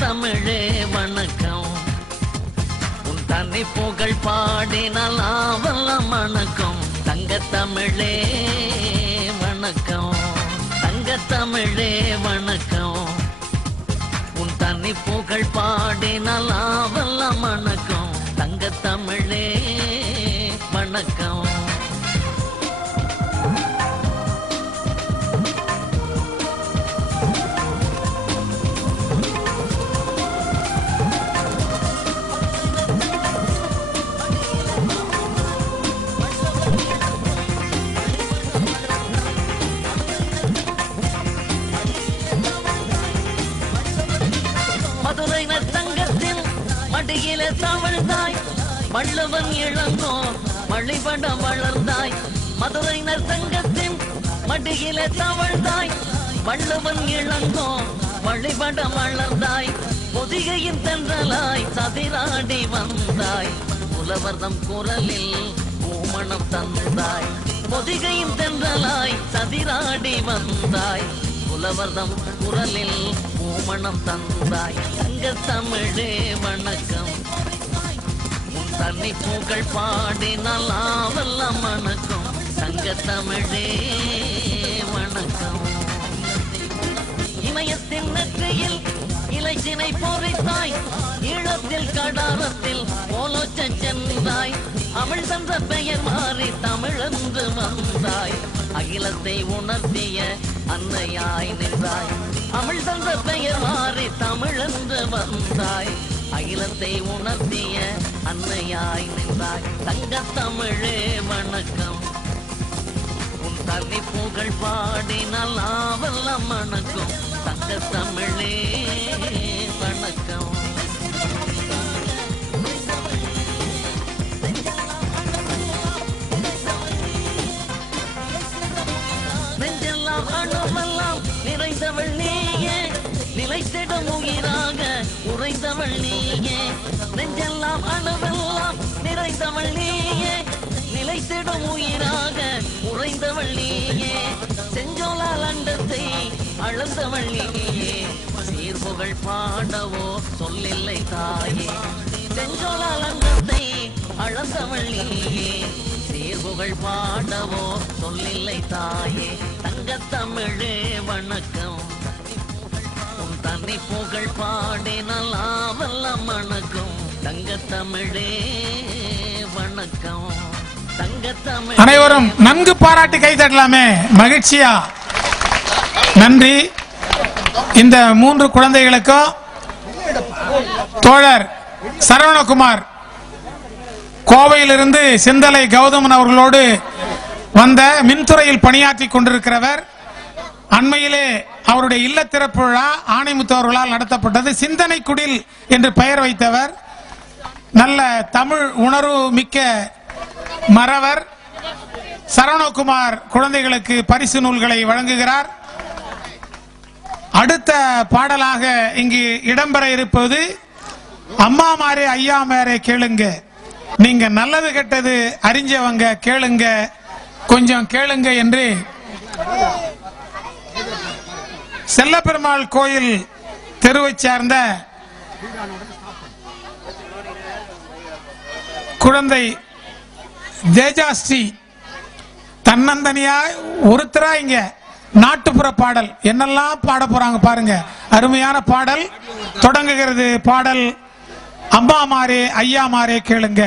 தமிழே வணக்கம். உன் தனி புகழ் பாடினால் ஆவெல்லாம் மணக்கும். தங்க தமிழே வணக்கம். தங்க தமிழே வணக்கம். உன் தனி புகழ் பாடினால் ஆவெல்லாம் மணக்கும். தங்க தமிழே வணக்கம். மதுரை நத்தங்கத்தில் மடியிலே தவழ்ந்தாய், வள்ளுவன் இளங்கோ மழிபட வளர்ந்தாய். மதுரை நத்தங்கத்தில் மடியிலே தவழ்ந்தாய், வள்ளுவன் இளங்கோ வழிபட வளர்ந்தாய். பொதிகையின் தென்றலாய் சதிராடி வந்தாய், புலவர்தம் குரலில் பூமணம் தந்தாய். பொதிகையின் தென்றலாய் சதிராடி வந்தாய், புலவர்தம் குரலில் பூமணம் தந்தாய். தங்க தமிழே வணக்கம். உன் தனி புகழ் பாடினால் ஆவெல்லாம் மணக்கும். தங்க தமிழே வணக்கம். இமயத்தின் நெற்றியில் இலைச்சினை பொறித்தாய், ஈழத்தில் கடாரத்தில் போலோச்ச சென்றாய். தமிழ் தந்த பெயர் மாறி தமிழென்று வந்தாய், அகிலத்தை உணர்த்திய அன்னையாய் நின்றாய். தமிழ் தந்த பெயர் மாறி தமிழென்று வந்தாய், அகிலத்தை உணர்த்திய அன்னையாய் நின்றாய். தங்க தமிழே வணக்கம். உன் தனி புகழ் பாடினால் ஆவெல்லாம் மணக்கும். தங்க தமிழே வணக்கம். நெஞ்செல்லாம் அணுவெல்லாம் நிறைந்தவள் நீயே, நிலைத்திடும் உயிராக உறைந்தவள் நீயே. நெஞ்செல்லாம் அணுவெல்லாம் நிறைந்தவள் நீயே, நிலைத்திடும் உயிராக உறைந்தவள் நீயே. செஞ்சோலால் அண்டத்தை அளந்தவள் நீயே, சீர்புகழ் பாடவோ சொல்லில்லை தாயே. செஞ்சோலால் அண்டத்தை அளந்தவள் நீயே, சீர்புகழ் பாடவோ சொல்லில்லை தாயே. தங்க தமிழே வணக்கம். உன் தனி புகழ் பாடினால் ஆவெல்லாம் மணக்கும். தங்க தமிழே வணக்கம். தங்க தமிழ். அனைவரும் நன்கு பாராட்டி கை தட்டலாமே, மகிழ்ச்சியா. நன்றி. இந்த 3 குழந்தைகளுக்கும் தோழர் சரவணகுமார் கோவையிலிருந்து சிந்தலை கௌதமன் அவர்களோடு வந்த மின்துறையில் பணியாற்றி கொண்டிருக்கிறவர். அண்மையிலே அவருடைய இல்ல திறப்பு விழா ஆணைமுத்து அவர்களால் நடத்தப்பட்டது. சிந்தனை குடில் என்று பெயர் வைத்தவர். நல்ல தமிழ் உணர்வு மிக்க மறவர். சரவணகுமார் குழந்தைகளுக்கு பரிசு நூல்களை வழங்குகிறார். அடுத்த பாடலாக இங்கு இடம்பெற இருப்பது அம்மா மாரே ஐயா மாரே கேளுங்க. நீங்க நல்லது கெட்டது அறிஞ்சவங்க கேளுங்க, கொஞ்சம் கேளுங்க என்று செல்லப்பெருமாள் கோயில் தெருவை சேர்ந்த குழந்தை தேஜாஸ்ரீ தன்னந்தனியா ஒருத்தரா இங்க நாட்டுப்புற பாடல் என்னெல்லாம் பாட போறாங்க பாருங்க. அருமையான பாடல் தொடங்குகிறது. பாடல் அம்மா மாரே ஐயா மாரே கேளுங்க.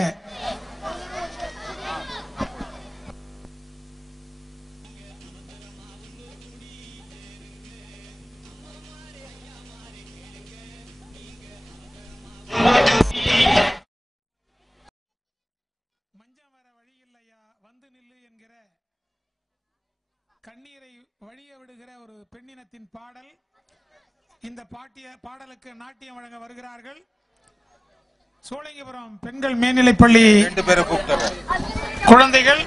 மஞ்சம் வர வழி இல்லையா வந்து நில்லு என்கிற கண்ணீரை வழிய விடுகிற ஒரு பெண்ணினத்தின் பாடல். இந்த பாடலுக்கு நாட்டியம் வழங்க வருகிறார்கள் சோழங்கிபுரம் பெண்கள் மேல்நிலைப்பள்ளி குழந்தைகள்.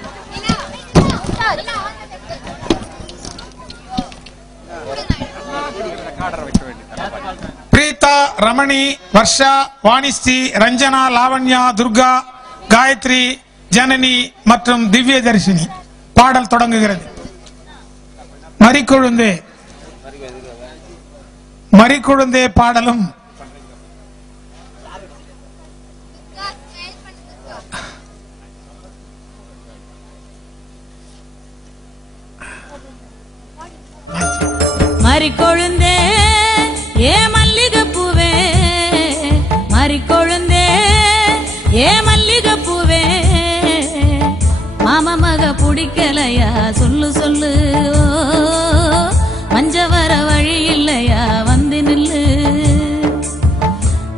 பிரீதா, ரமணி, வர்ஷா, வாணிஸ்ரீ, ரஞ்சனா, லாவண்யா, துர்கா, காயத்ரி, ஜனனி மற்றும் திவ்ய தரிசினி. பாடல் தொடங்குகிறது. மறிக்குழுந்தே மறிக்குழுந்தே பாடலும் மறிக்கொழுந்தே ஏ மல்லிகைப்பூவே மறிக்கொழுந்தே ஏ மல்லிகைப்பூவே மாமா மக பிடிக்கலையா சொல்லு சொல்லு மஞ்ச வர வழி இல்லையா வந்து நில்லு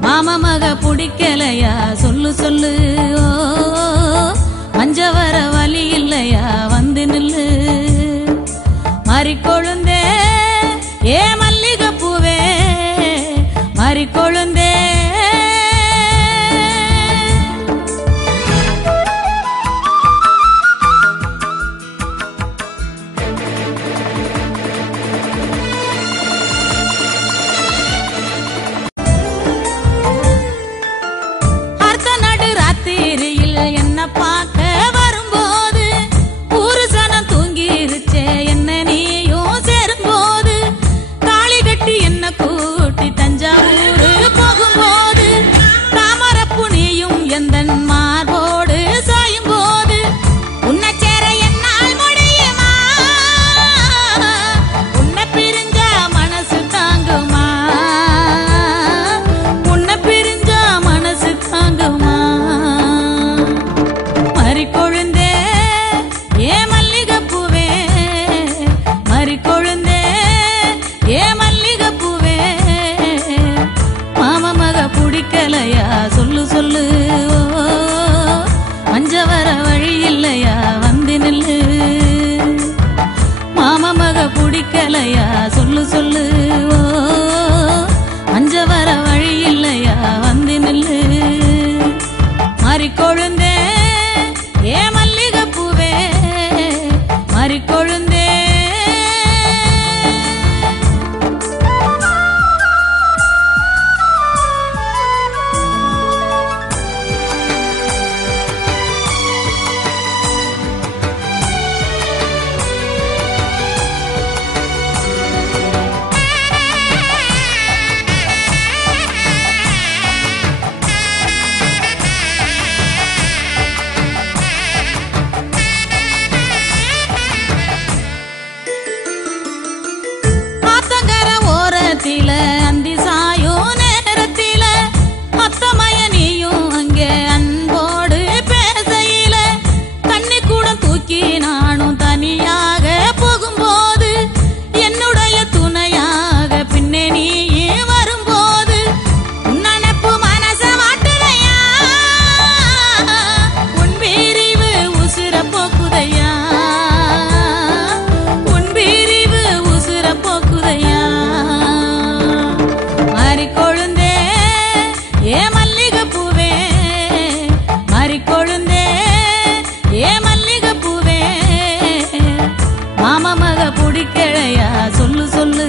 மாமா மக பிடிக்கலையா சொல்லு சொல்லு மஞ்ச வர வழி இல்லையா வந்து நில்லு மறிக்கொழுந்தே ஏ மல்லிகைப்பூவே மறிக்கொழுந்தே சொல்லு சொல்லு மஞ்ச வர வழி இல்லையா வந்து நில்லு மாமா மக பிடிக்கலையா சொல்லு சொல்லு மஞ்ச வர வழி இல்லையா வந்து நில்லு மறிக்கொழுந்தே ஏ மல்லிகைப்பூவே மறிக்கொழுந்தே அந்தி சாயோ நேரத்தில அத்தமய நீயும் அங்கே அன்போடு பேசையில தண்ணி கூட தூக்கி நானும் தனியாக போகும்போது என்னுடைய துணையாக பின்னே நீ வரும்போது உன்னப்பு மனச மாட்டுதையா உன் பிரிவு உசுர போக்குதையா உன் பிரிவு உசுர போக்குதையா மறிக்கொழுந்தே ஏ மல்லிகைப்பூவே மறிக்கொழுந்தே ஏ மல்லிகைப்பூவே மாமா மக பிடிக்கலையா சொல்லு சொல்லு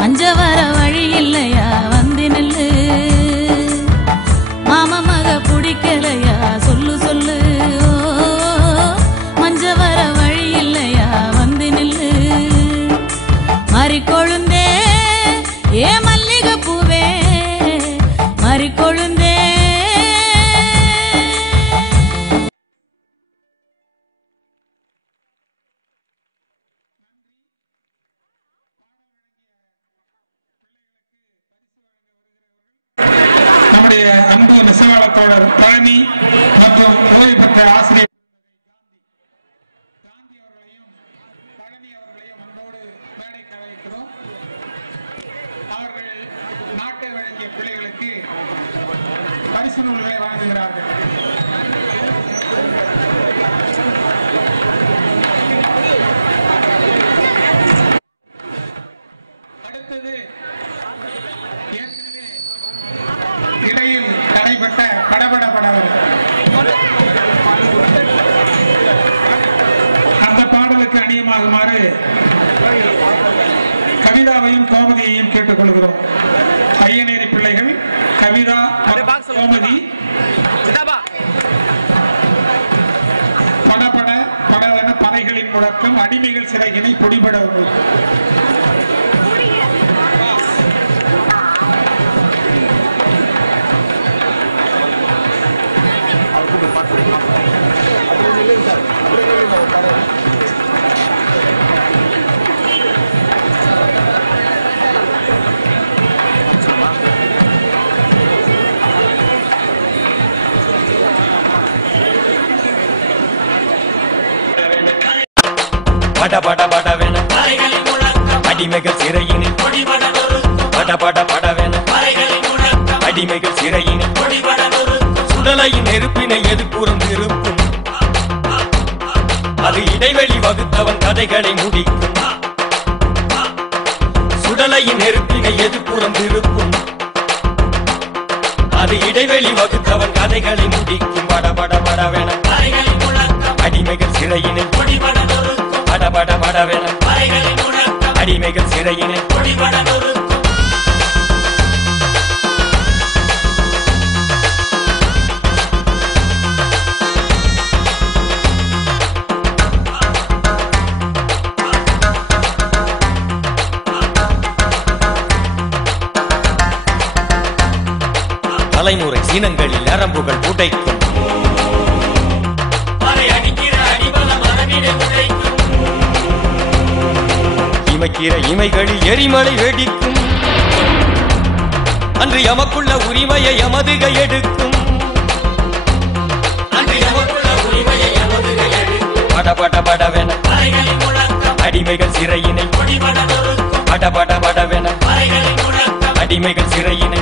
மஞ்ச வர வழி இல்லையா வந்து நில்லு மாமா மக பிடிக்கலையா சொல்லு சொல்லு மஞ்ச வர வழி இல்லையா வந்து நில்லு மறிக்கொழுந்தே ஏ மல்லிகைப்பூவே மறிக்கொழுந்தே நம்முடைய அன்பு நெசவாளத்தோழர் பழனி மற்றும் ஓய்வு பெற்ற ஆசிரியர் காந்தி அவர்களையும் பழனி அவர்களையும் அன்போடு மேடைக்கு அழைக்கிறோம். அவர்கள் நாட்டை வழங்கிய பிள்ளைகளுக்கு பரிசு நூல்களை வழங்குகிறார்கள். அடுத்தது ஏற்கனவே இடையில் நடைபெற்ற படபட அந்த பாடலுக்கு அணியமாகுமாறு கவிதாவையும் கோமதியையும் கேட்டுக்கொள்கிறோம். ஐயனேரி பிள்ளைகள் கவிதா கோமதி படபட படவென பனைகளின் முழக்கம் அடிமைகள் சிறையினை பொடிபட பட பட படவென அடிமைகள் சிறையினில் பட பட படவென அடிமைகள் சிறையினில் சுடலையின் நெருப்பினை எதிர்ப்புறம் திருப்பும் அது இடைவெளி வகுத்தவன் கதைகளை முடிக்கும் சுடலையின் நெருப்பினை எதிர்ப்புறம் திருப்பும் அது இடைவெளி வகுத்தவன் கதைகளை முடிக்கும் பட பட படவென அடிமைகள் சிறையினை பட பட படவென அடிமைகள் சிறையினை தலைமுறை சீனங்களில் நரம்புகள் உடைக்கும் இமைக்கிற இமைகளில் எரிமலை வெடிக்கும் அன்று எமக்குள்ள உரிமையை எமதுக எடுக்கும் பட பட படவென அடிமைகள் சிறையினை பட பட படவென அடிமைகள் சிறையினை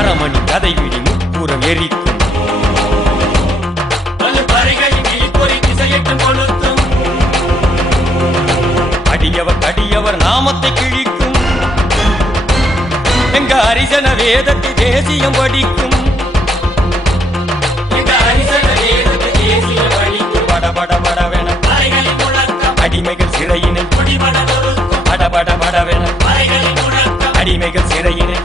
அறமணி கதை விடி முப்புறம் எரிக்கும் அடியவர் அடியவர் நாமத்தை கிழிக்கும் எங்க அரிசன வேதத்தை தேசியம் படிக்கும் பட பட படவென அடிமைகள் சிறையினை பட பட படவென அடிமைகள் சிறையினை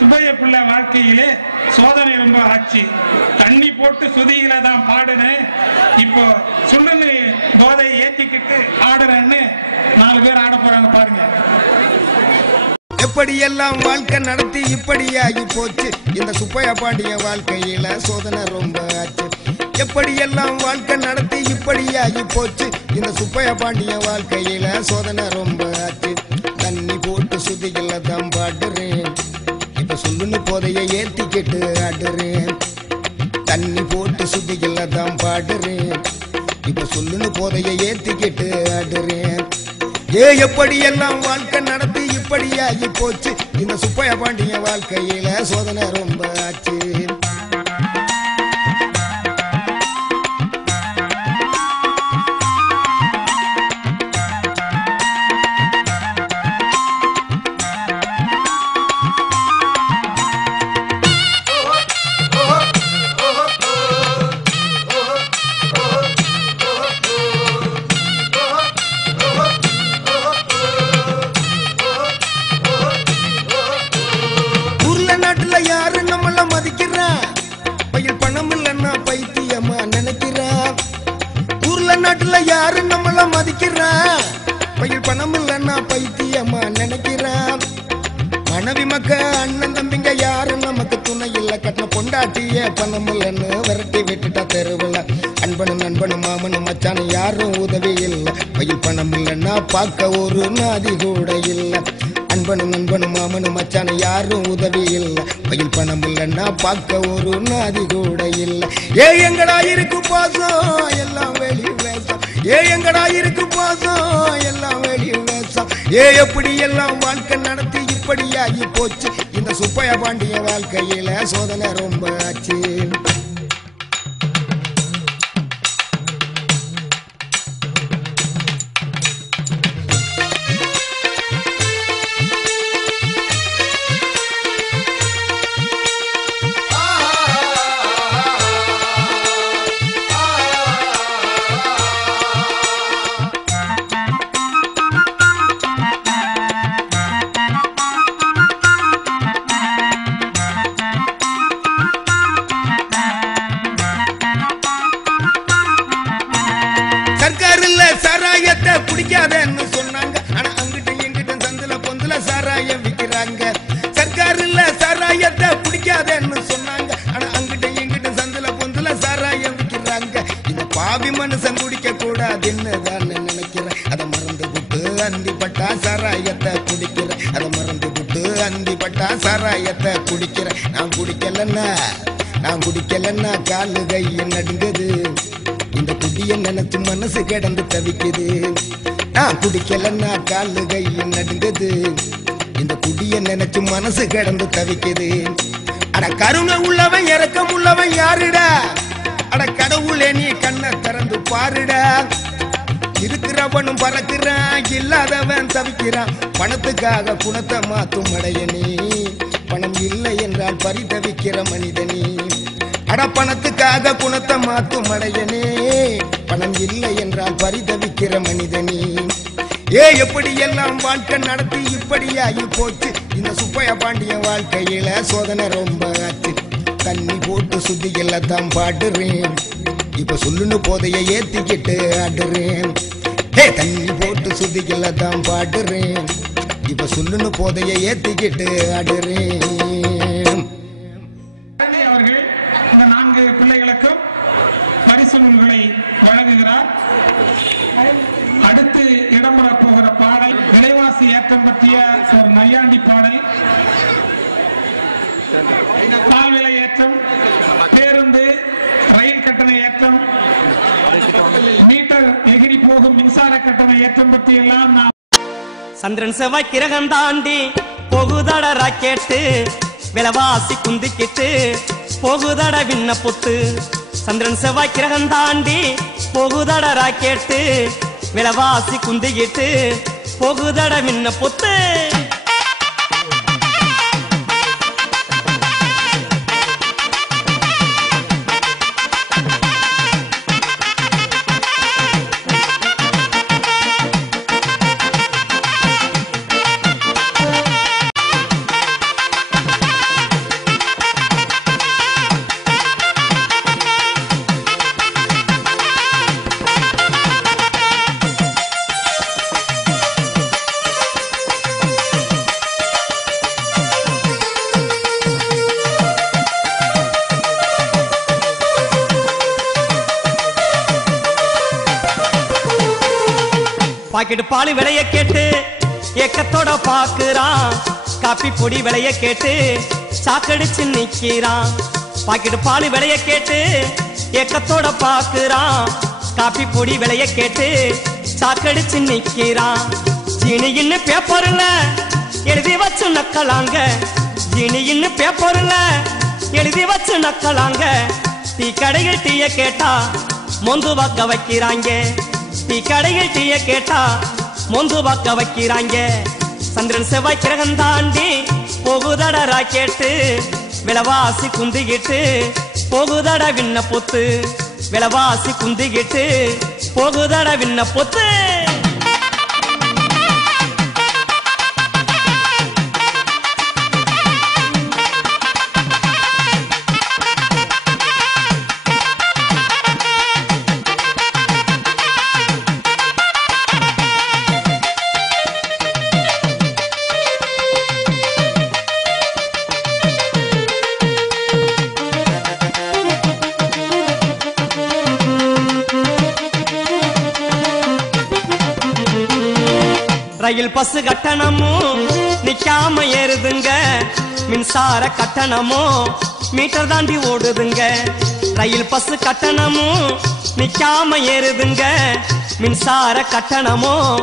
சுப்பைய பிள்ளை வாழ்க்கையிலே சோதனை ரொம்ப ஆச்சு. தண்ணி போட்டு சுதியில தான் பாடுனேன், இப்போ சுண்ணு போதை ஏத்திக்கிட்டு ஆடுறேன்னு 4 பேர் ஆட போறாங்க பாருங்க. எப்படியெல்லாம் வாழ்க்கை நடத்தி இப்படியாகி போச்சு, இந்த சுப்பையா பாண்டிய வாழ்க்கையில சோதனை ரொம்ப ஆச்சு. எப்படியெல்லாம் வாழ்க்கை நடத்தி இப்படியாகி போச்சு, இந்த சுப்பையா பாண்டிய வாழ்க்கையில சோதனை ரொம்ப ஆச்சு. தண்ணி போட்டு சுதியில தான் பாடுறேன், இப்ப சொல்லுன்னு போதைய ஏத்திக்கிட்டு ஆடுறேன். தண்ணி போட்டு சுதியில தான் பாடுறேன், இப்ப சொல்லுன்னு போதைய ஏத்திக்கிட்டு ஆடுறேன். எப்படியெல்லாம் வாழ்க்கை நடத்தி இப்படியாகி போச்சு, இந்த சுப்பையா பாண்டிய வாழ்க்கையில சோதனை ரொம்ப ஆச்சு. யாரு நம்மள மதிக்கிறா, பையன் பணம் இல்லன்னா பைத்தியமா நினைக்கிறா. ஊர்ல நாட்டுல யாரு நம்மள மதிக்கிறா, பையன் பணம் இல்லன்னா பைத்தியமா நினைக்கிறா. மனைவி மக்க அண்ணன் தம்பிங்க யாரு நமக்கு துணை இல்ல, கட்டின பொண்டாட்டிய பணம் இல்லன்னு விரட்டி விட்டுட்டா தெருவில். அன்பனும் நண்பனும் மாமனும் மச்சானும் யாரும் உதவி இல்லை, பையன் பணம் இல்லன்னா பார்க்க ஒரு நாதி கூட இல்லை. அன்பனும் நண்பனும் மாமனும் மச்சானும் யாரும் உதவி இல்லை, பையன் பணம் இல்லன்னா பார்க்க ஒரு நாதி கூட இல்லை. எங்கடா இருக்கு பாசம் எல்லாம் வெளி வேசம், எங்கடா இருக்கு பாசம் எல்லாம் வெளி வேசம். எப்படி எல்லாம் வாழ்க்கை நடத்தி இப்படியாகி போச்சு, இந்த சுப்பையா பாண்டிய வாழ்க்கையில சோதனை ரொம்ப ஆச்சு. என்னத்த குடிக்கிறேன் நான் குடிக்கலன்னா காலு கையும் நடுங்குது இந்த குடிய நினைச்சு மனசு கிடந்து தவிக்குது நான் குடிக்கலன்னா காலு கையும் நடுங்குது இந்த குடிய நினைச்சு மனசு கிடந்து தவிக்குது அட கருணை உள்ளவன் இரக்கம் உள்ளவன் யாருடா அட கடவுளே நீ கண்ணை திறந்து பாருடா இருக்கிறவனும் பறக்கிறான் இல்லாதவன் தவிக்கிறான் பணத்துக்காக குணத்தை மாத்தும் மடையனே பணம் இல்லை என்றால் பரிதவிக்கிற மனிதனே அட பணத்துக்காக குணத்தை மாத்தும் மடையனே பணம் இல்லை என்றால் பரிதவிக்கிற மனிதனே எப்படி எல்லாம் வாழ்க்கை நடத்தி இப்படியாகி போச்சு இந்த சுப்பைய பாண்டியன் வாழ்க்கையில சோதனை ரொம்ப ஆச்சு தண்ணி போட்டு சுத்திகளை தான் பாடுறேன் இப்ப சொல்லுன்னு போதைய ஏத்திக்கிட்டு ஆடுறேன் தண்ணி போட்டு சுத்திகளை தான் பாடுறேன் இப்ப சொல்லுன்னு போதைய ஏத்திக்கிட்டு ஆடுறேன் அவர்கள் 4 பிள்ளைகளுக்கும் பரிசு நூல்களை வழங்குகிறார். அடுத்து இடம்பெற போகிற பாடல் விலைவாசி ஏற்றம் பற்றிய ஒரு நையாண்டி பாடல். பால் விலை ஏற்றம், பேருந்து ரயில் கட்டண ஏற்றம், மீட்டர் எகிரி போகும் மின்சார கட்டண ஏற்றம் பற்றி எல்லாம் நாம் சந்திரன் செவ்வாய் கிரகம் தாண்டி போகுதட ராக்கெட்டு விலைவாசி குந்திக்கிட்டு போகுதட விண்ண பொத்து. சந்திரன் செவ்வாய் கிரகம் தாண்டி போகுதட ராக்கெட்டு விலைவாசி குந்திக்கிட்டு போகுதட விண்ண பொத்து. பாக்கெட் பால் விலைய கேட்டு ஏக்கத்தோட பாக்குறான், காப்பி பொடி விலைய கேட்டு சாக்கடிச்சு நிக்கிறான். பாக்கெட் பால் விலைய கேட்டு ஏக்கத்தோட பாக்குறான், காப்பி பொடி விலைய கேட்டு சாக்கடிச்சு நிக்கிறான். ஜீனின்னு பேப்பர்ல எழுதி வச்சு நக்கலாங்க, ஜீனின்னு பேப்பர்ல எழுதி வச்சு நக்கலாங்க. டீ கடையில் டீய கேட்டா மொந்து வாக்க வைக்கிறாங்க, டீ கடையில் டீய கேட்டா மொந்து வாக்க வைக்கிறாங்க. சந்திரன் செவ்வாய் கிரகம் தாண்டி போகுதட ராக்கெட்டு விலைவாசி குந்திக்கிட்டு போகுதட விண்ண பொத்து. விலைவாசி குந்திக்கிட்டு போகுதட விண்ண பொத்து. ரயில் பஸ் கட்டணமும் நிக்காம ஏறுதுங்க, மின்சார கட்டணமும் மீட்டர் தாண்டி ஓடுதுங்க. ரயில் பஸ் கட்டணமும் நிக்காம ஏறுதுங்க, மின்சார கட்டணமும்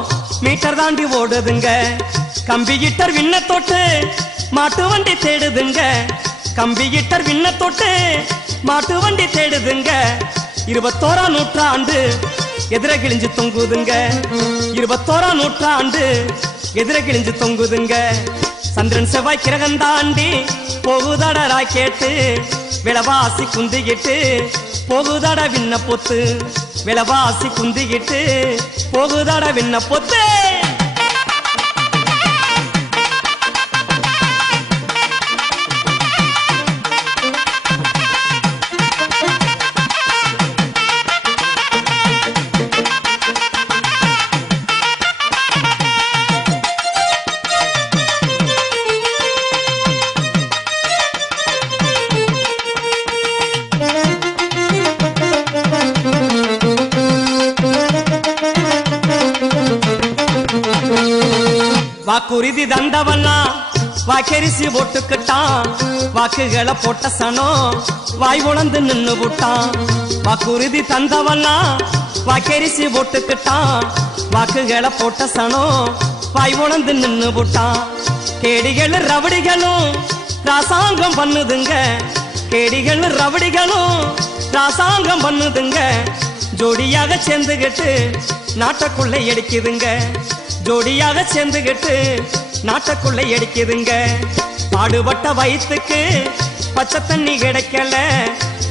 மீட்டர் தாண்டி ஓடுதுங்க. கம்ப்யூட்டர் விண்ண தொட்டு மாட்டு வண்டி தேடுதுங்க, கம்ப்யூட்டர் விண்ண தொட்டு மாட்டு வண்டி தேடுதுங்க. 21ஆம் நூற்றாண்டு எதிர கிழிஞ்சு தொங்குதுங்க, 21ஆம் நூற்றாண்டு எதிர கிழிஞ்சு தொங்குதுங்க. சந்திரன் செவ்வாய் கிரகம் தாண்டி போகுதட ராக்கெட்டு விலைவாசி குந்திக்கிட்டு போகுதட விண்ண பொத்து. விலைவாசி குந்திக்கிட்டு போகுதட விண்ண பொத்து. வாக்குறுதி தந்தவெல்லாம் வாக்கரிசி போட்டுக்கிட்டான் வாக்குகளை போட்ட சனம் வாய் உணர்ந்து நின்னு விட்டான் வாக்குறுதி தந்தவெல்லாம் வாக்கரிசி போட்டுக்கிட்டான் வாக்குகளை போட்ட சனம் வாய் உணர்ந்து நின்னு விட்டான் கேடிகளும் ரவடிகளும் ராசாங்கம் பண்ணுதுங்க கேடிகளும் ரவடிகளும் ராசாங்கம் பண்ணுதுங்க ஜோடியாக சேர்ந்துகிட்டு நாட்டுக்குள்ளே அடிக்குதுங்க ஜோடியாக சேர்ந்துகிட்டு நாட்டுக்குள்ளே அடிக்குதுங்க பாடுபட்ட வயிற்றுக்கு பச்சை தண்ணி கிடைக்கல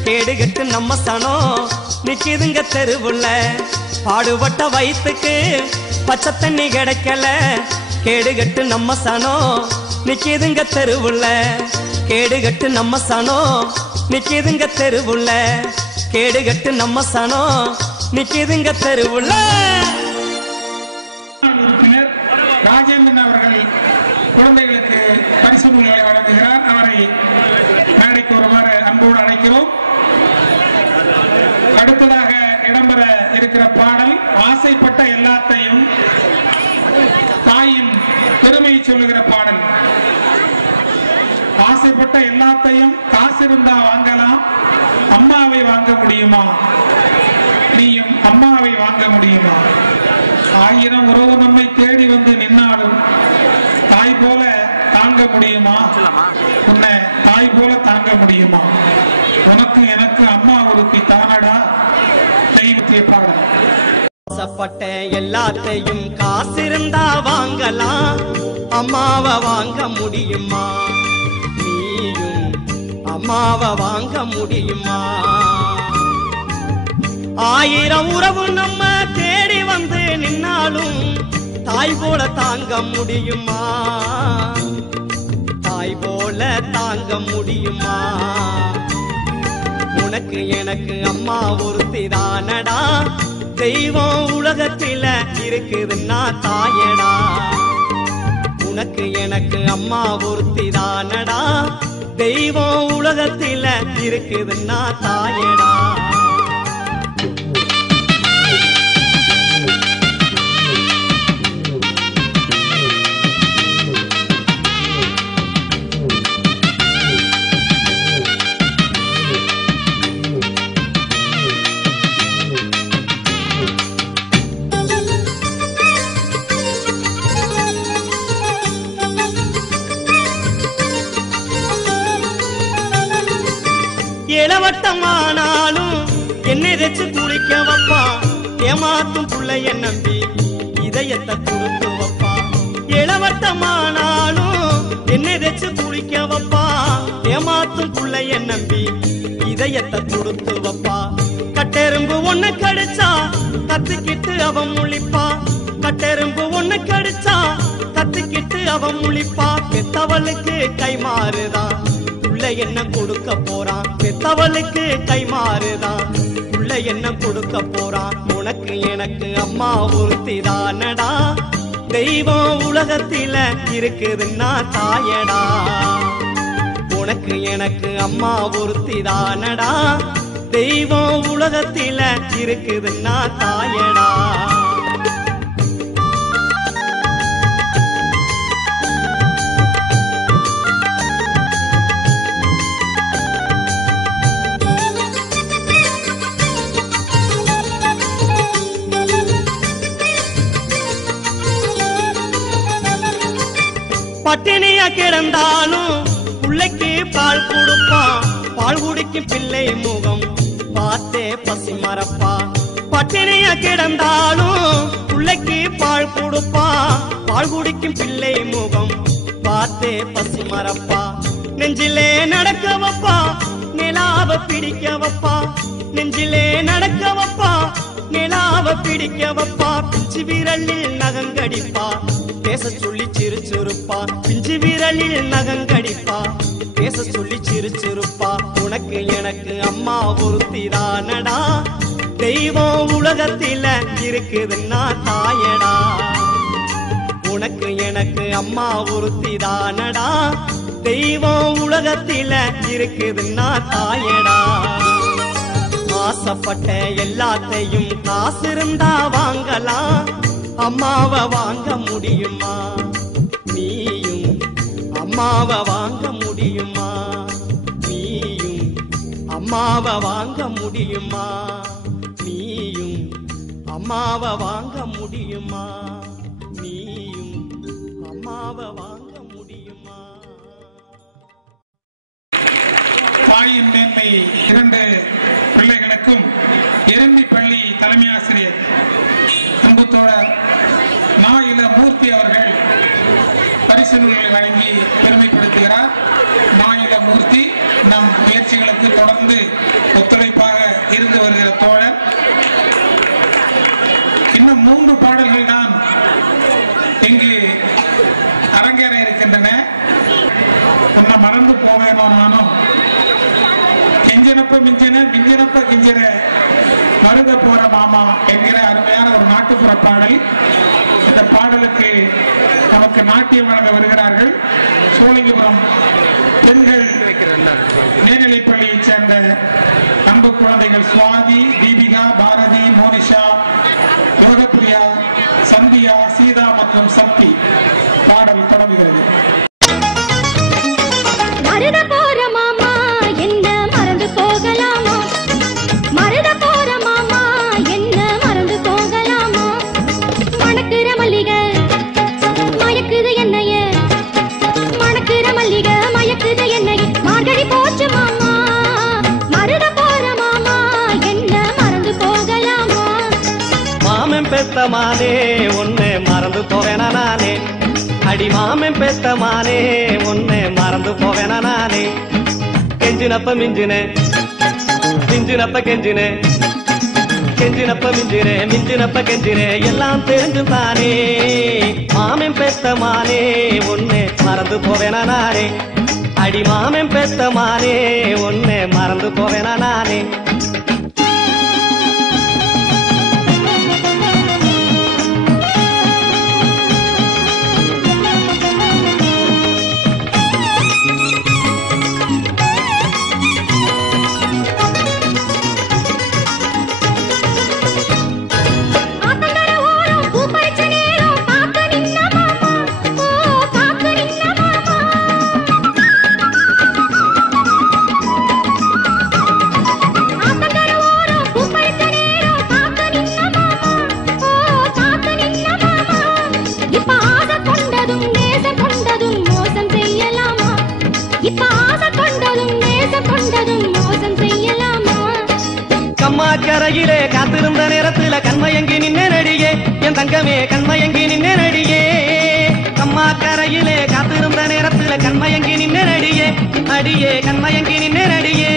கேடுகட்டு நம்ம சனம் நிக்குதுங்க தெருவுள்ள பாடுபட்ட வயிற்றுக்கு பச்சை தண்ணி கிடைக்கல கேடுகட்டு நம்ம சனம் நிக்குதுங்க தெருவுள்ள கேடுகட்டு நம்ம சனம் நிக்குதுங்க தெருவுள்ள கேடுகட்டு நம்ம சனம் நிக்குதுங்க தெருவுள்ள ராஜேந்திரன் அவர்கள் குழந்தைகளுக்கு பரிசு பொருட்களை வழங்குகிறார். அவரை மேடைக்கு வருமாறு அன்போடு அழைக்கிறோம். அடுத்ததாக இடம்பெற இருக்கிற பாடல் ஆசைப்பட்ட எல்லாத்தையும் தாயின் பெருமையை சொல்லுகிற பாடல். ஆசைப்பட்ட எல்லாத்தையும் காசு இருந்தா வாங்கலாம், அம்மாவை வாங்க முடியுமா? நீயும் அம்மாவை வாங்க முடியுமா? 1000 உறவு நம்மை தேடி வந்து நின்னாலும் தாய் போல தாங்க முடியுமா? உன்னை தாய் போல தாங்க முடியுமா? உனக்கு எனக்கு அம்மா ஒருத்தி தானடா. தெய்வத்திய பாடல். ஆசைப்பட்ட எல்லாத்தையும் காசு இருந்தா வாங்கலாம், அம்மாவை வாங்க முடியுமா? நீயும் அம்மாவை வாங்க முடியுமா? 1000 உறவு நம்ம தேடி வந்து நின்னாலும் தாய் போல தாங்க முடியுமா? தாய் போல தாங்க முடியுமா? உனக்கு எனக்கு அம்மா ஒருத்தி தானடா, தெய்வம் உலகத்தில இருக்குதுன்னா தாயடா. உனக்கு எனக்கு அம்மா ஒருத்தி தானடா, தெய்வம் உலகத்தில இருக்குதுன்னா தாயடா. இளவட்டமானாலும் என்னை வச்சு குளிக்க வைப்பா, ஏமாத்தும் புள்ளைய நம்பி இதயத்தை கொடுத்து வைப்பா. இளவட்டமானாலும் என்னை வச்சு குளிக்க வைப்பா, ஏமாத்தும் புள்ளைய நம்பி இதயத்தை கொடுத்து வைப்பா. கட்டெரும்பு ஒண்ணு கடிச்சா கத்துக்கிட்டு அவன் முழிப்பா, கட்டெரும்பு ஒண்ணு கடிச்சா கத்துக்கிட்டு அவன் முழிப்பா. பெத்தவளுக்கு கை மாறுதான் உள்ள என்ன கொடுக்க போறான், பெத்தவளுக்கு கை மாறுதான் உள்ள என்ன கொடுக்க போறான். உனக்கு எனக்கு அம்மா ஒருத்தி தானடா, தெய்வம் உலகத்தில இருக்குதுன்னா தாயடா. உனக்கு எனக்கு அம்மா ஒருத்தி தானடா, தெய்வம் உலகத்தில இருக்குதுன்னா தாயடா. பட்டினியா கிடந்தாலும் பிள்ளைக்கு பால் கொடுப்பான், பால் குடிக்கும் பிள்ளை முகம் பார்த்தே பசி மறப்பா. பட்டினியா கிடந்தாலும் பிள்ளைக்கு பால் கொடுப்பான், பால் குடிக்கும் பிள்ளை முகம் பார்த்தே பசி மறப்பா. நெஞ்சிலே நடக்க வைப்பா, நிலாவ பிடிக்க வைப்பா, நெஞ்சிலே நடக்க வைப்பா, நிலாவ பிடிக்க வைப்பா. பிஞ்சு விரலில் நகங்கடிப்பா, பேச சொல்லி சிரிச்சிருப்பா, பிஞ்சு விரலில் நகங்கடிப்பா, பேச சொல்லி சிரிச்சிருப்பா. உனக்கு எனக்கு அம்மா ஒருத்தி தானடா, தெய்வம் உலகத்தில இருக்குதுன்னா தாயடா. உனக்கு எனக்கு அம்மா ஒருத்தி தானடா, தெய்வம் உலகத்தில இருக்குதுன்னா தாயடா. ஆசைப்பட்ட எல்லாத்தையும் காசு இருந்தா வாங்கலாம், அம்மாவை வாங்க முடியுமா? நீயும் அம்மாவை வாங்க முடியுமா நீயும் அம்மாவை வாங்க முடியுமா நீயும் அம்மாவை வாங்க முடியுமா நீயும் அம்மாவை வாங்க முடியுமா தாயின் மேன்மை 2 பிள்ளைகளுக்கும் எறும்பி பள்ளி தலைமை ஆசிரியர் அன்பு தோழர் நாயில மூர்த்தி அவர்கள் பரிசு நூல்களை வழங்கி பெருமைப்படுத்துகிறார். நாயில மூர்த்தி நம் முயற்சிகளுக்கு தொடர்ந்து ஒத்துழைப்பாக இருந்து வருகிற தோழர். இன்னும் 3 பாடல்கள் தான் இங்கு அரங்கேற இருக்கின்றன. உன்னை மறந்து போவேனோ நானும், கெஞ்சனப்ப மிஞ்சன மிஞ்சனப்ப கிஞ்சன மருத போற மாமா என்கிற அருமையான ஒரு நாட்டுப்புற பாடல். இந்த பாடலுக்கு நமக்கு நாட்டியம் வழங்க வருகிறார்கள் சோழிங்கபுரம் பெண்கள் மேல்நிலைப்பள்ளியைச் சேர்ந்த அன்பு குழந்தைகள் சுவாதி, தீபிகா, பாரதி, மோனிஷா, யோகப்பிரியா, சந்தியா, சீதா மற்றும் சக்தி. பாடல் தொடங்குகிறது. மருத போற மாமா என்ன மறந்து போகலாமா, மருத போற மாமா என்ன மறந்து போகலாமா, மணக்குற மல்லிகை மயக்குது என்னைய, மணக்குற மல்லிகை மயக்குது என்னைய, மார்கழி போச்சு மாமா, மருத போற மாமா என்ன மறந்து போகலாமா. மாமன் பெத்த மானே உன்னை மறந்து போவேனா நானே, அடி மாமன் பெத்த மானே உன்னை மறந்து போவேனா நானே, கெஞ்சினப்ப மிஞ்சினே மிஞ்சினப்ப கெஞ்சினே கெஞ்சினப்ப மிஞ்சினே மிஞ்சினப்ப கெஞ்சினே எல்லாம் தெரிஞ்சு தானே, மாமன் பெத்த மானே உன்னை மறந்து போவேனா நானே, அடி மாமன் பெத்த மானே உன்னை மறந்து போவேனா நானே. கரையிலே காத்திருந்த நேரத்துல கண்மயங்கி நின்ன நடிகே என் தங்கமே, கண்மயங்கி நின்ன நடிகே, கம்மா கரையிலே காத்திருந்த நேரத்துல கண்மயங்கி நின்ன நடிகே, அடியே கண்மயங்கி நின்ன நடிகே,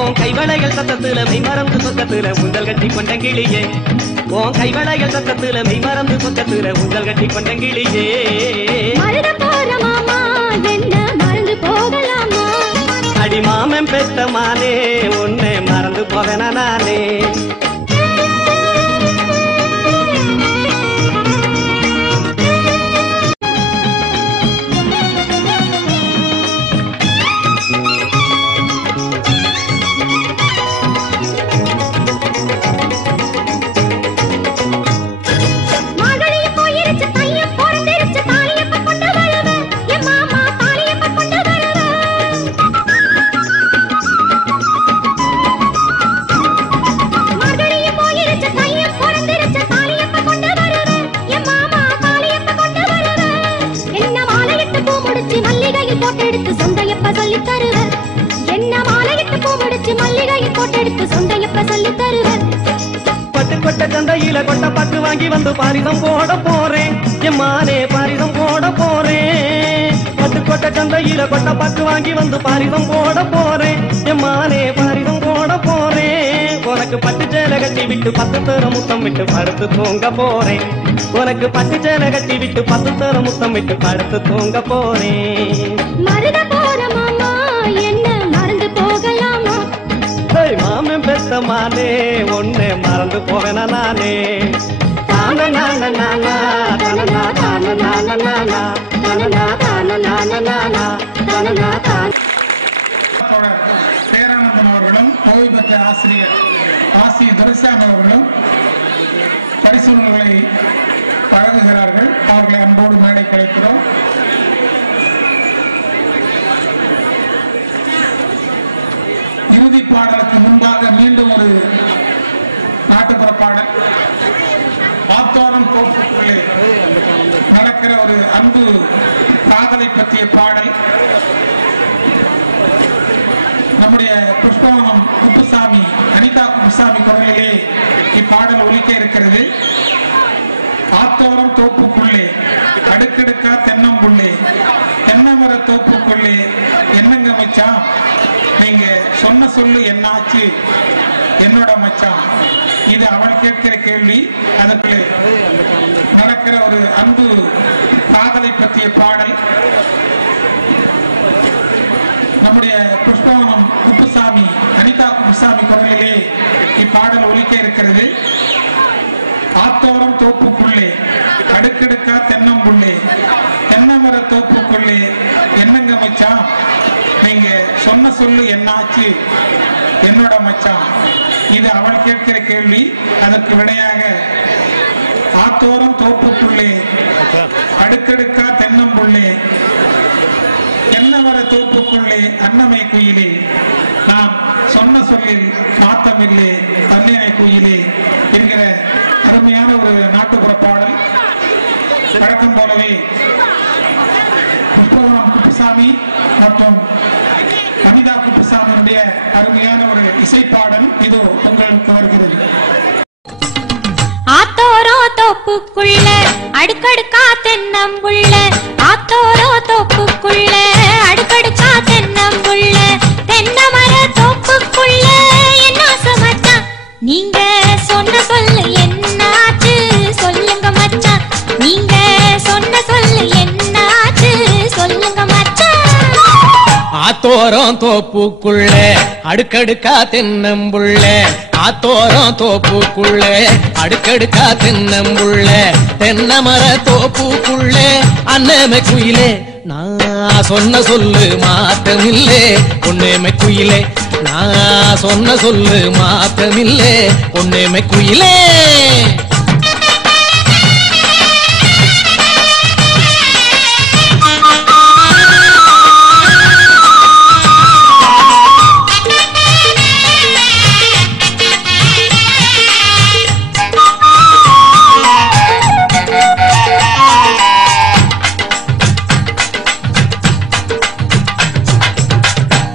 உன் கைவளைகள் சத்தத்துல மெய்மறந்து பக்கத்துல உங்கள் கட்டி கொண்ட கிளியே, உன் கைவளைகள் சத்தத்துல மெய்மறந்து பக்கத்துல உங்கள் கட்டி கொண்ட கிளியே. அடி மாமன் பெத்த மானே உன்னை மறந்து போவேனா நானே. சந்தையில கொட்ட பட்டு வாங்கி வந்து பாரிதம் போட போறேன் எம்மானே, பாரிதம் போட போறேன், பட்டு கொட்ட சந்தையில கொட்ட பட்டு வாங்கி வந்து பாரிதம் போட போறேன் எம்மானே, பாரிதம் போட போறேன், உனக்கு பட்டு சேலை கட்டி விட்டு 10 தர முத்தம் விட்டு படுத்து தூங்க போறேன், உனக்கு பட்டு சேலை கட்டி விட்டு 10 தர முத்தம் விட்டு படுத்து தூங்க போறேன். மருத போற மாமா என்ன மறந்து போகலாமா, மாமன் பெத்த மானே உன்னை மறந்து போவேனா நானே. தான நான நானா தானா தான நான நானா தானா தான நான நானா தானா தான. பேரானந்தன் அவர்களும் ஓய்வு பெற்ற ஆசிரியர் ஆசி துரைசாமி அவர்களும் பரிசு நூல்களை வழங்குகிறார்கள். அவர்களை அன்போடு மேடை கிடைக்கிறோம். இறுதி பாடலுக்கு முன்பாக மீண்டும் ஒரு நாட்டுப்புற பாடல். ஆத்தோரம் தோப்புக்குள்ளே நடக்கிற ஒரு அன்பு காதலை பற்றிய பாடல். நம்முடைய புஷ்பவனம் குப்புசாமி, அனிதா குப்புசாமி குரலிலே இப்பாடல் ஒலிக்க இருக்கிறது. ஆத்தோரம் தோப்புக்குள்ளே அடுக்கடுக்கா தென்னம்புள்ளே, தென்னமர தோப்புக்குள்ளே என்னங்க மச்சான், நீங்க சொன்ன சொல்லு என்னாச்சு என்னோட மச்சான். இது அவள் கேட்கிற கேள்வி. அதற்கு நடக்கிற ஒரு அன்பு காதலை பற்றிய பாடல். நம்முடைய புஷ்பவனம் குப்புசாமி, அனிதா குப்புசாமி குரலிலே இப்பாடல் ஒலிக்க இருக்கிறது. ஆத்தோரம் தோப்புக்குள்ளே அடுக்கடுக்கா தென்னம்புள்ளே, தென்னமர தோப்புக்குள்ளே என்னங்க மச்சான், நீங்க சொன்ன சொல்லு என்னாச்சு என்னோட மச்சான். இது அவள் கேட்கிற கேள்வி. அதற்கு விடையாக ஆத்தோரம் தோப்புக்குள்ளே அடுக்கடுக்கா தென்னம்புள்ளே, தென்னமர தோப்புக்குள்ளே அன்னமை குயிலே, நான் சொன்ன சொல்லில் மாத்தமில்லே அன்னை குயிலே என்கிற அருமையான ஒரு நாட்டுப்புற பாடல். வழக்கம் போலவே புஷ்பவனம் குப்புசாமி மற்றும் அனிதா குப்புசாமியுடைய அருமையான ஒரு இசைப்பாடல் இதோ உங்களுக்கு வருகிறது. ஆத்தோரோ தோப்புக்குள்ள அடுக்கடுக்கா தென்னம்புள்ள, ஆத்தோரோ தோப்புக்குள்ள அடுக்கடுக்கா தென்னம்புள்ள, தென்னமர தோப்புக்குள்ள என்ன மச்சான், நீங்க சொன்ன சொல்லு என்னாச்சு சொல்லுங்க மச்சான், நீங்க சொன்ன சொல்லு என்னாச்சு சொல்லுங்க மச்சான். ஆத்தோரம் தோப்புக்குள்ள அடுக்கடுக்கா தென்னம்புள்ள, ஆத்தோரம் தோப்புக்குள்ள அடுக்கடுக்கா தென்னம்புள்ள, தென்னமர தோப்புக்குள்ள அன்னமே குயிலே, நான் சொன்ன சொல்லு மாத்தமில்லே பொன்னேமை குயிலே, நான் சொன்ன சொல்லு மாத்தமில்லே பொன்னேமை குயிலே.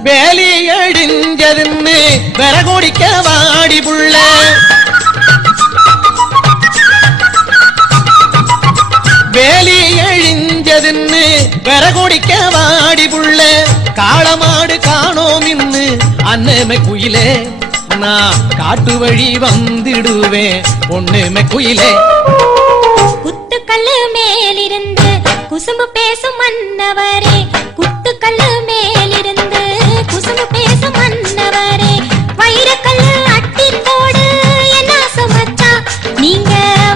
வேலி அடிஞ்சதுன்னு விறகுடிக்க வாடி புள்ள, வேலி அழிஞ்சதுன்னு விறகுடிக்க வாடி புள்ள, காளமாடு காணோம் இன்னு அன்னமே குயிலே, நான் காட்டு வழி வந்துடுவேன் பொண்ணுமே குயிலே. குத்துக்கல்லு மேலிருந்து குசும்பு பேசும் மன்னவரே, குத்துக்கல்லு மேலிருந்து குசும்பு பேசும் மன்னவரே, வைரக்கல்லு அட்டி போடு என்ன மச்சா, நீங்க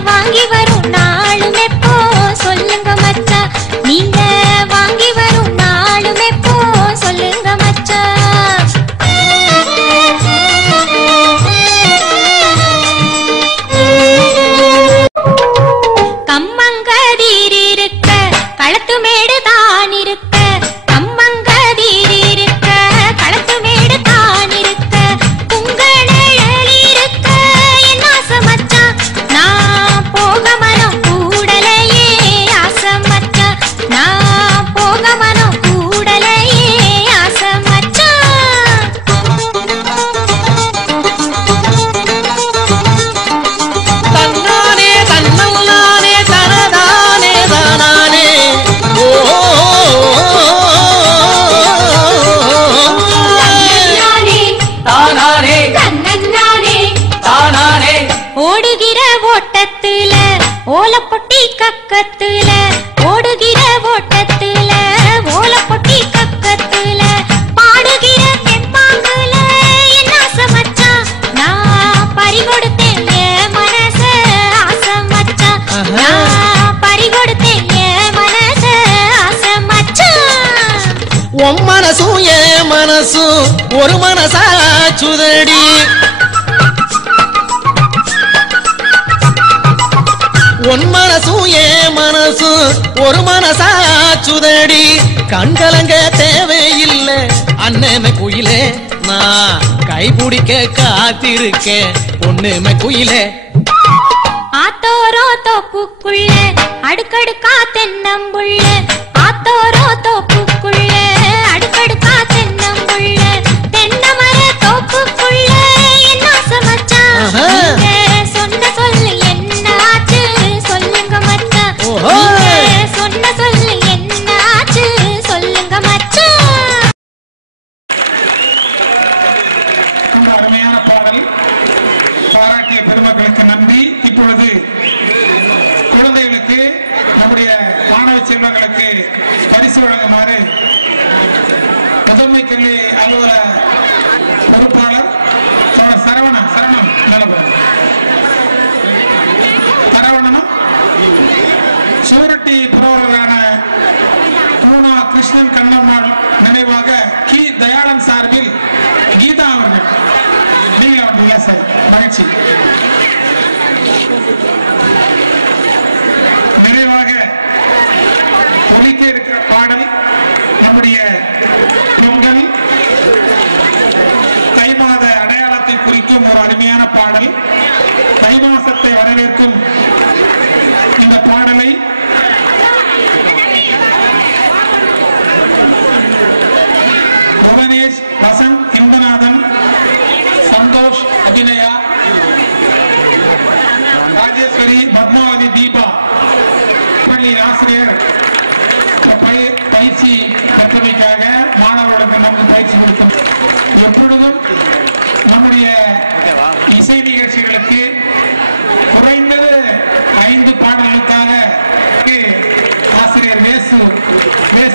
வாங்கி வரும் நாளும் எப்போ சொல்லுங்க மச்சா, நீங்க வாங்கி வரும் நாளும் எப்போ சொல்லுங்க மச்சா. கம்மங்கதீர் இருக்க களத்து மேடு தான் இருக்க, கம்மங்கதீர் இருக்க களத்து மேடு தான் இருக்க, உங்க நிழல் இருக்க என்ன மச்சான், நான் போக மனம் கூடலையே ஆசை மச்சான், நான் போக மனம் கூடலையே ஆசை மச்சான். தன்னானே தன்னல்லானே தனதானே தானானே, ஓ தானானே தன்னன்னானே தானானே, ஓடுகிற ஓட்டத்துல ஓலப்பொட்டி கக்கத்துல, ஓடுகிற ஓட்டத்துல ஓலப்பொட்டி கக்கத்துல, பாடுகிற தெம்பாங்குல என்ன மச்சான், நான் பறி கொடுத்தேன் என் மனச ஆசை மச்சான், நான் பறி கொடுத்தேன் என் மனச ஆசை மச்சான். உன் மனசும் என் மனசும் ஒரு மனசாச்சுதடி, உன் மனசும் ஏன் மனசும் ஒரு மனசாச்சுதடி கண்கலங்க தேவையில்லை அண்ணமே குயிலே நான் கைபிடிக்க காத்திருக்கேன் பொண்ணுமே குயிலே ஆத்தோரோ தோப்புக்குள்ள அடுக்கடுக்கா தென்னம்புள்ள ஆத்தோரோ தோப்புக்குள்ள அடுக்கடுக்கா தென்னம்புள்ள தென்னமர தோப்புக்குள்ள என்ன சமச்சான் சொன்ன சொல்லு என்ன ஆச்சு சொல்லுங்க மச்சான் சொன்ன சொல்லு என்ன ஆச்சு சொல்லுங்க மச்சான். அருமையான பாடல் பாராட்டிய பெருமக்களுக்கு நன்றி. இப்பொழுது குழந்தைகளுக்கு நம்முடைய மாணவ செல்வங்களுக்கு பரிசு வழங்குமாறு முதன்மை கல்வி அலுவலர் பொறுப்பாளர் சரவணன் சரவணனும் சூரட்டி புரவலரான பூனா கிருஷ்ணன் கண்ணம்மாள் நினைவாக கி தயாளன் சார்பில் கீதா அவர்கள் நீங்க வந்தீங்க சார் மகிழ்ச்சி. நிறைவாக ஒலிக்க இருக்கிற பாடல் நம்முடைய பொங்கல் தை மாத அடையாளத்தை குறிக்கும் ஒரு அருமையான பாடல். தை மாசத்தை வரவேற்கும் இந்த பாடலை புவனேஷ், வசந்த், இந்தநாதன், சந்தோஷ், அபிநயா, ராஜேஸ்வரி, பத்மாவதி, தீபா பள்ளி ஆசிரியர் பயிற்சி கற்றமைக்காக மாணவர்களுக்கு நமக்கு பயிற்சி கொடுக்கும். எப்பொழுதும் நம்முடைய இசை நிகழ்ச்சிகளுக்கு குறைந்தது 5 பாடல்களுக்காக ஆசிரியர் வே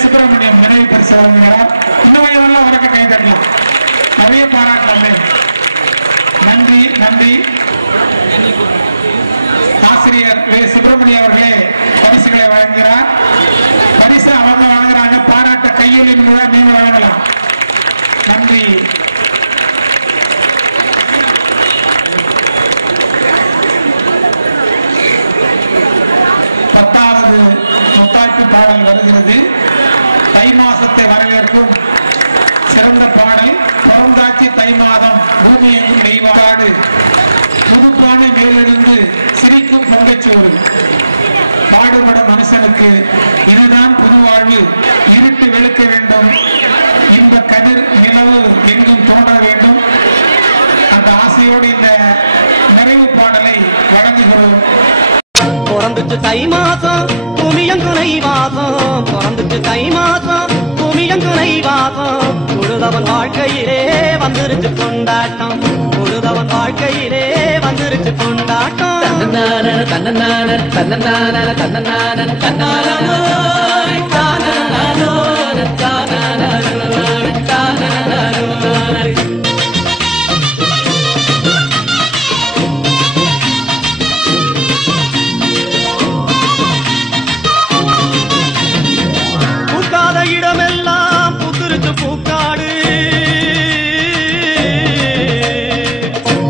சுப்பிரமணியம் நினைவு பரிசு வழங்குகிறார். இன்னும் உனக்கு கை தட்டலாம், நிறைய பாராட்டலாமே. நன்றி நன்றி. ஆசிரியர் வே சுப்பிரமணியம் அவர்களே பரிசுகளை வழங்குகிறார். பரிசு அவங்க வழங்குறாங்க, பாராட்ட கையொலியின் மூலம் நீங்க வழங்கலாம். நன்றி. பாடல் வருகிறது. தை மாசத்தை வரவேற்கும் சிறந்த பாடல். பிறந்தாச்சி தை மாதம் பூமி எங்கும் நெய்வாடு புதுப்பானை மேலிருந்து சிரிக்கும் பொங்கச்சோறு பாடுபடும் மனுஷனுக்கு இதுதான் புது வாழ்வு. இருட்டு வெளுக்க வேண்டும், இந்த கதிர் நிலவு எங்கும் தோன்ற வேண்டும். அந்த ஆசையோடு இந்த நிறைவு பாடலை வழங்குகிறோம். பிறந்துச்சு தை மாசம் பூமியங்குனை வாசம், பிறந்துச்சு தை மாசம் பூமியங்குனை வாசம். உழுதவன் வாழ்க்கையிலே வந்துருச்சு கொண்டாட்டம், உழுதவன் வாழ்க்கையிலே வந்துருச்சு கொண்டாட்டம். தன்னநான தன்னநான தன்னநான தன்னநான தன்னானோ தானனானோ தானனானோ தானனானோ. இடமெல்லாம் புத்துருச்சு பூக்காடு,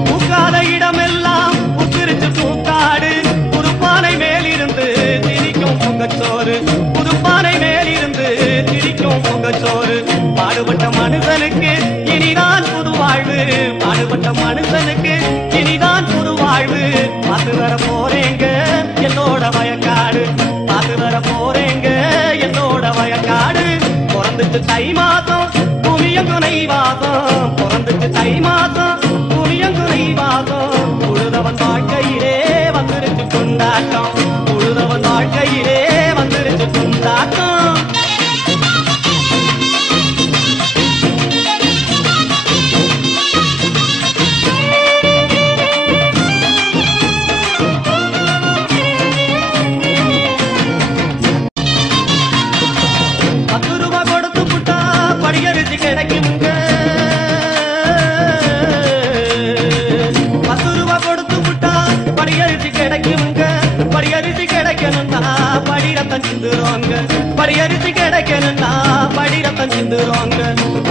பூக்காத இடமெல்லாம் புத்துருச்சு பூக்காடு. புதுப்பானை மேலிருந்து திரிக்கும் பொங்கச்சோறு, புதுப்பானை மேலிருந்து திரிக்கும் பொங்கச்சோறு. பாடுபட்ட மனுஷனுக்கு இனிதான் புது வாழ்வு, பாடுபட்ட மனுஷனுக்கு இனிதான் புது வாழ்வு. பார்த்து வர போறேங்க என்னோட வயக்காடு, பார்த்து வர போறேங்க என்னோட வயக்காடு. பிறந்துச்சு தை மாசம் பூமியங்குனை வாசம், பிறந்துச்சு தை மாசம் பூமியங்குனை வாசம். உழுதவன் வாழ்க்கையிலே வந்துருச்சு கொண்டாட்டம், உழுதவன் வாழ்க்கையிலே வந்துருச்சு கொண்டாட்டம். படியரிசி கிடைக்குங்க, 10 ரூபா கொடுத்து விட்டா படியரிசி கிடைக்குங்க. படியரிசி கிடைக்கணும்னா படிரத்தம் சிந்துருவாங்க, படியரிசி கிடைக்கணும்னா படிரத்தம் சிந்துருவாங்க.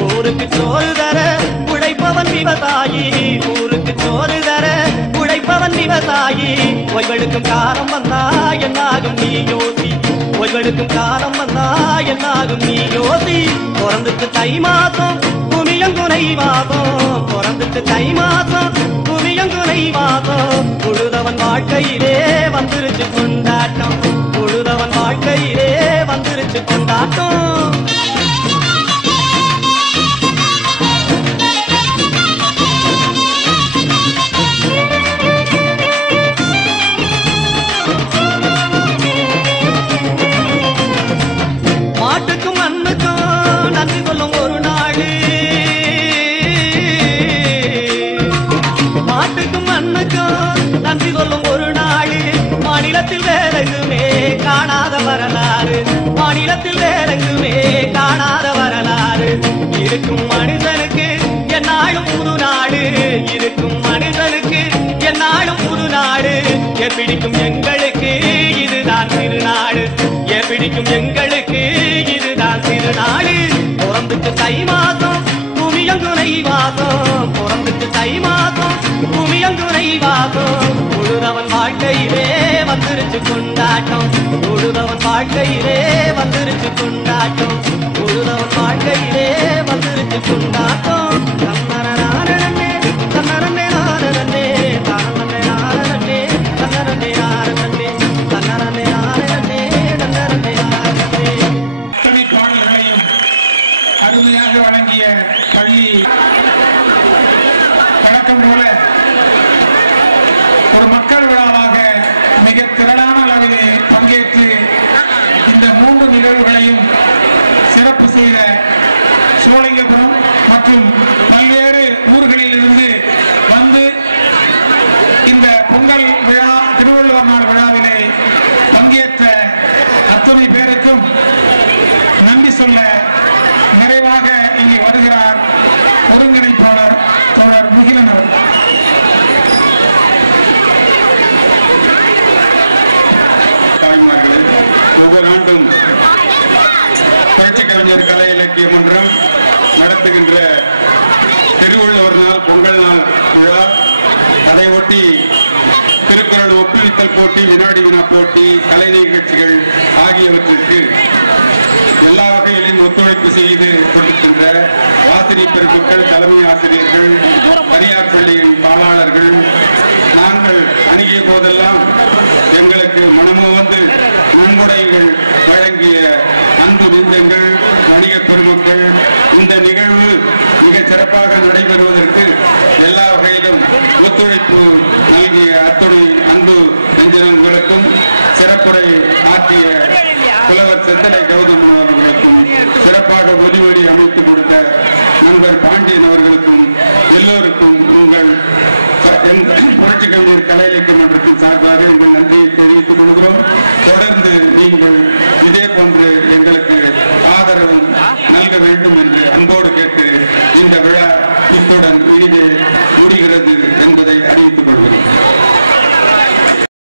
ஊருக்கு சோறு தர உழைப்பவன் விவசாயி, ஊருக்கு சோறு தர உழை உழைப்பவன் விவசாயி ஓய்வெடுக்கும் காலம் வந்தா என்னாகும் நீ யோசி ஓய்வெடுக்கும் காலம் வந்தா என்னாகும் நீ யோசி பிறந்துட்டு தை மாசம் குமியங்குனை வாசம் பிறந்துட்டு தை மாசம் குமியங்குனை வாசம் உழுதவன் வாழ்க்கையிலே வந்துருச்சு கொண்டாட்டம் உழுதவன் வாழ்க்கையிலே வந்துருச்சு கொண்டாட்டம் மாட்டுக்கும் மண்ணுக்கும் நன்றி சொல்லும் ஒரு நாடு மாட்டுக்கும் மண்ணுக்கும் நன்றி சொல்லும் ஒரு நாடு மாநிலத்தில் வேறெங்குமே காணாத வரலாறு மாநிலத்தில் வேறெங்குமே காணாத வரலாறு இருக்கும் மனிதனுக்கு என்னாலும் புது நாடு இருக்கும் மனிதனுக்கு என்னாலும் புது நாடு பிடிக்கும் எங்களுக்கு இதுதான் திருநாடு பிடிக்கும் எங்களுக்கு இதுதான் திருநாடு பிறந்துட்டு தை மாதம் குமியங்குனை வாசம் பிறந்துட்டு தை மாதம் குமியங்குனை வாசம் உழுதவன் வாழ்க்கையிலே வந்துருச்சு கொண்டாட்டம் உழுதவன் வாழ்க்கையிலே வந்துருச்சு கொண்டாட்டம் உழுதவன் வாழ்க்கையிலே வந்துருச்சு கொண்டாட்டம் தன்னரனே தன்னரனே நாரனே தானே நாரனே தன்னரனே நாரனே தன்னரனே நாரனே தன்னரனே நாரனே அத்தனை பாடல்களையும் அருமையாக வழங்கிய பள்ளி வழக்கம் போல ஒரு மக்கள் விழாவாக மிக திரளான அளவிலே பங்கேற்று இந்த 3 நிகழ்வுகளையும் சிறப்பு செய்த சோழிங்கபுரம் மற்றும் பல்வேறு ஊர்களில் இருந்து வந்து இந்த பொங்கல் விழா திருவள்ளுவர் நாள் விழாவிலே பங்கேற்ற அத்தனை பேருக்கும் நன்றி சொல்ல நிறைவாக இங்கே வருகிறார் ஒருங்கிணைப்பாளர் தோழர் முகிலன் அவர்கள். தாய்மார்களே, ஒவ்வொரு ஆண்டும் புரட்சி கலைஞர் கலை இலக்கிய மன்றம் நடத்துகின்ற திருவள்ளுவர் நாள் பொங்கல் நாள் விழா, அதை ஒட்டி திருக்குறள் ஒப்புவித்தல் போட்டி, வினாடி வினா போட்டி, கலை நிகழ்ச்சிகள் ஆகியவற்றிற்கு எல்லா வகையிலும் ஒத்துழைப்பு செய்து கொடுக்கின்ற ஆசிரியர் பெருமக்கள், தலைமை ஆசிரியர்கள், தனியார் பள்ளியின் பாலாளர்கள், நாங்கள் அணுகிய போதெல்லாம் எங்களுக்கு மனமுவந்து முன்முடைகள் வழங்கிய அன்பு நெஞ்சங்கள், வணிக பெருமக்கள், இந்த நிகழ்வு மிகச் சிறப்பாக நடைபெறுவதற்கு எல்லா வகையிலும் ஒத்துழைப்பு நல்கிய அத்துணை அன்பு நெஞ்சங்களுக்கும், சிறப்புரை ஆற்றிய புலவர் செந்தலை கௌதம் அவர்களுக்கும், சிறப்பாக ஒலி அமைத்து கொடுத்த நண்பர் பாண்டியன் அவர்களுக்கும், எல்லோருக்கும் உங்கள் புரட்சி கலைஞர் கலை இலக்கிய மன்றத்தின் சார்பாக எங்கள் நன்றியை தெரிவித்துக் கொள்கிறோம். தொடர்ந்து நீங்கள் இதே போன்று எங்களுக்கு ஆதரவும் நல்க வேண்டும் என்று அன்போடு கேட்டு இந்த விழா இத்துடன் இனிதே முடிகிறது.